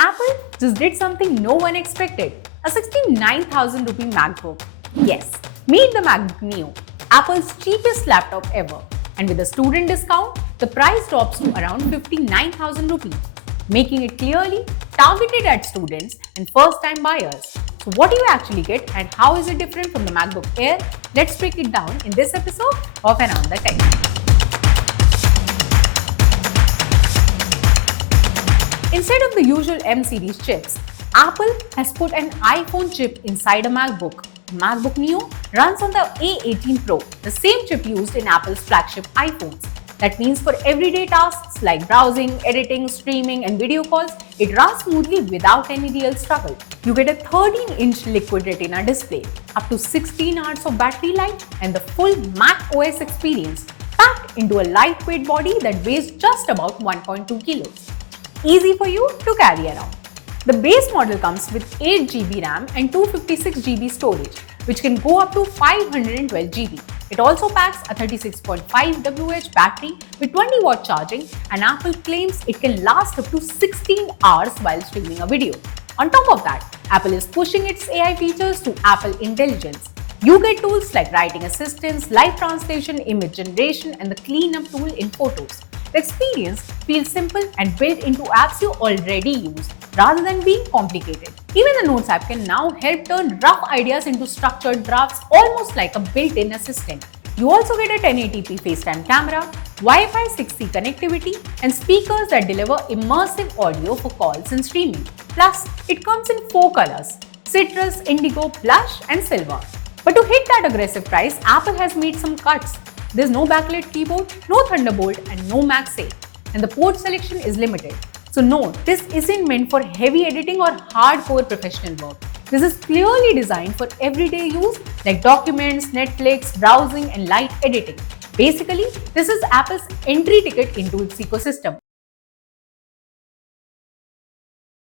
Apple just did something no one expected, a 69,000 rupee MacBook. Yes, meet the MacBook Neo, Apple's cheapest laptop ever. And with a student discount, the price drops to around 59,000 rupees, making it clearly targeted at students and first-time buyers. So what do you actually get and how is it different from the MacBook Air? Let's break it down in this episode of Around the Tech. Instead of the usual M series chips, Apple has put an iPhone chip inside a MacBook. The MacBook Neo runs on the A18 Pro, the same chip used in Apple's flagship iPhones. That means for everyday tasks like browsing, editing, streaming, and video calls, it runs smoothly without any real struggle. You get a 13-inch Liquid Retina display, up to 16 hours of battery life, and the full Mac OS experience packed into a lightweight body that weighs just about 1.2 kilos. Easy for you to carry around. The base model comes with 8 GB RAM and 256 GB storage, which can go up to 512 GB. It also packs a 36.5 Wh battery with 20 watt charging, and Apple claims it can last up to 16 hours while streaming a video. On top of that, Apple is pushing its AI features to Apple Intelligence. You get tools like writing assistance, live translation, image generation, and the cleanup tool in Photos. The experience feels simple and built into apps you already use, rather than being complicated. Even the Notes app can now help turn rough ideas into structured drafts, almost like a built-in assistant. You also get a 1080p FaceTime camera, Wi-Fi 6E connectivity, and speakers that deliver immersive audio for calls and streaming. Plus, it comes in 4 colors: citrus, indigo, blush, and silver. But to hit that aggressive price, Apple has made some cuts. There's no backlit keyboard, no Thunderbolt, and no MagSafe. And the port selection is limited. So no, this isn't meant for heavy editing or hardcore professional work. This is clearly designed for everyday use like documents, Netflix, browsing, and light editing. Basically, this is Apple's entry ticket into its ecosystem.